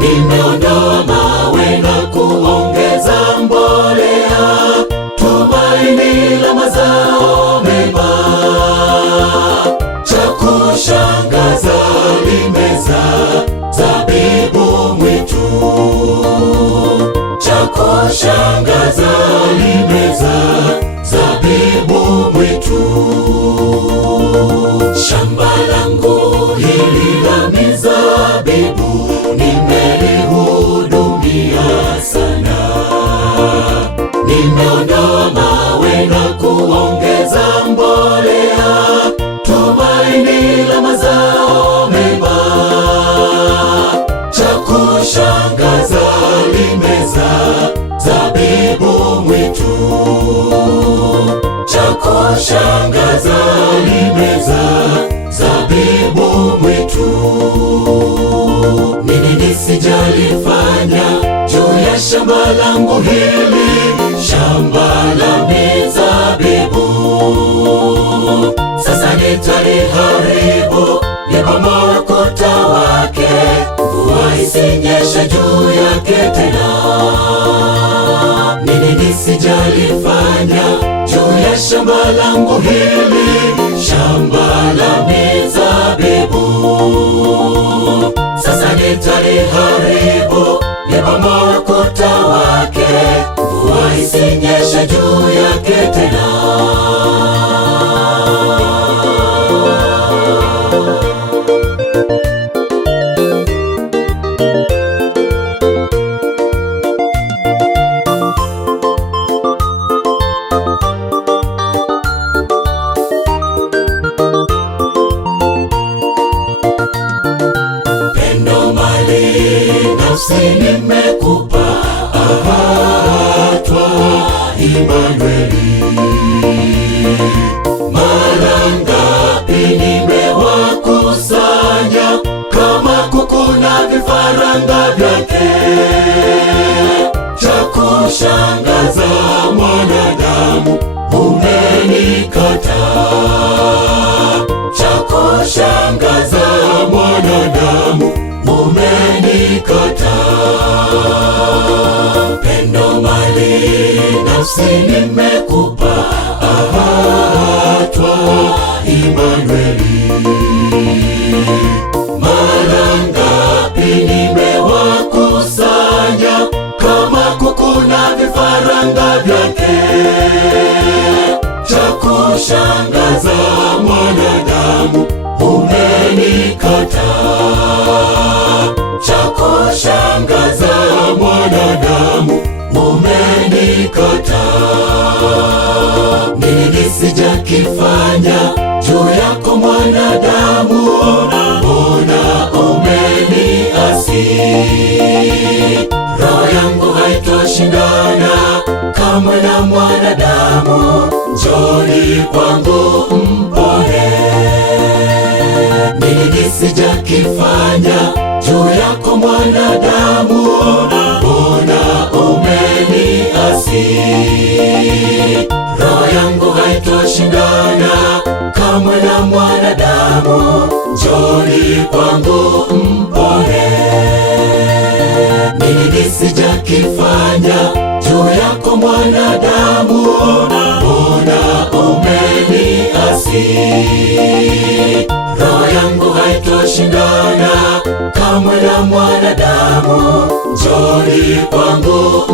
Nimeondoa mawe na kuongeza mbolea, tumaini la mazao mema. Cha kushangaza limezaa zabibu mwitu, cha kushangaza limezaa zabibu mwitu. Shamba langu hili la mizabibu nimelihudumia sana. Nimeondoa mawe na kuongeza mbolea, tumaini la mazao mema. Cha kushangaza limezaa zabibu mwitu, cha kushangaza limezaa zabibu mwitu. Nini nisijalifanya juu ya shamba langu hili, shamba la mizabibu? Sasa nitaliharibu, nibomoe ukuta wake, mvua isinyeshe juu yake tena. Nini nisijalifanya juu ya shamba langu hili, shamba la mizabibu? Sasa nitaliharibu, nibomoe ukuta wake, mvua isinyeshe juu yake tena. Nafsi nimekupa, ahatwa Imanueli. Mara ngapi nimewakusanya kama kuku na vifaranga vyake. Cha kushangaza mwanadamu umenikataa, cha kushangaza mwanadamu umenikataa. Pendo, mali, nafsi nimekupa, ahatwa Imanueli. Mara ngapi nimewakusanya kama kuku na vifaranga vyake. Cha kushangaza mwanadamu umenikataa, cha kushangaza mwanadamu umenikataa. Nini nisijakifanya juu yako mwanadamu? Mbona umeniasi? Roho yangu haitoshindana kamwe na mwanadamu, njoni kwangu mpone. Nini nisijakifanya juu yako mwanadamu? Mbona umeniasi? Roho yangu haitoshindana kamwe na mwanadamu, njoni kwangu mpone. Nini nisijakifanya juu yako mwanadamu? Mbona umeniasi? Roho yangu haitoshindana kamwe na mwanadamu, njoni kwangu